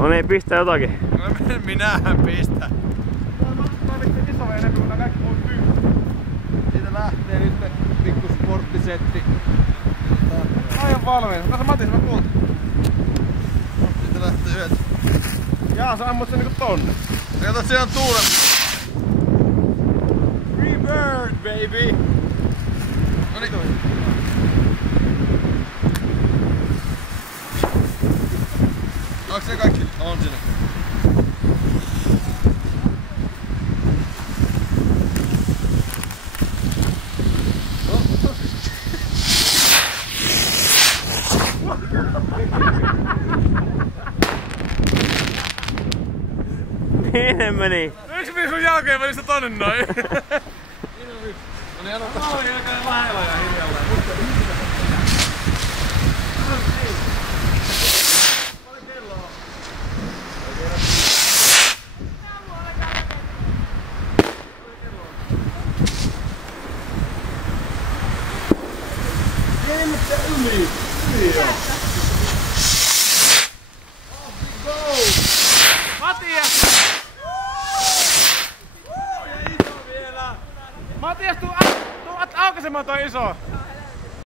No niin, pistä jotakin. Minähän pistän. Tää on vitsi iso enemmän kuin nää kaikki muut tyhjät. Siitä lähtee nyt pikku sporttisetti. Aivan valmiina. Tässä Matis, mä kuulta. Siitä lähtee yhdet. Jaa, sä ammut sen niinku tonne. Kato, siellä on tuulen. Free bird, baby! Noniin. Onks se kaikki? On siinä. Mihin meni? Yksi meni sun jälkeen meni sitä tonne noin. Siinä on yksi. No niin, anna paljon jälkeen lähellä ja hiljalleen. Paljon kello on? Pienemmät yli. Yli joo. Go! Matias! Ja iso vielä! Matias, tuu aukaisemaan toi iso!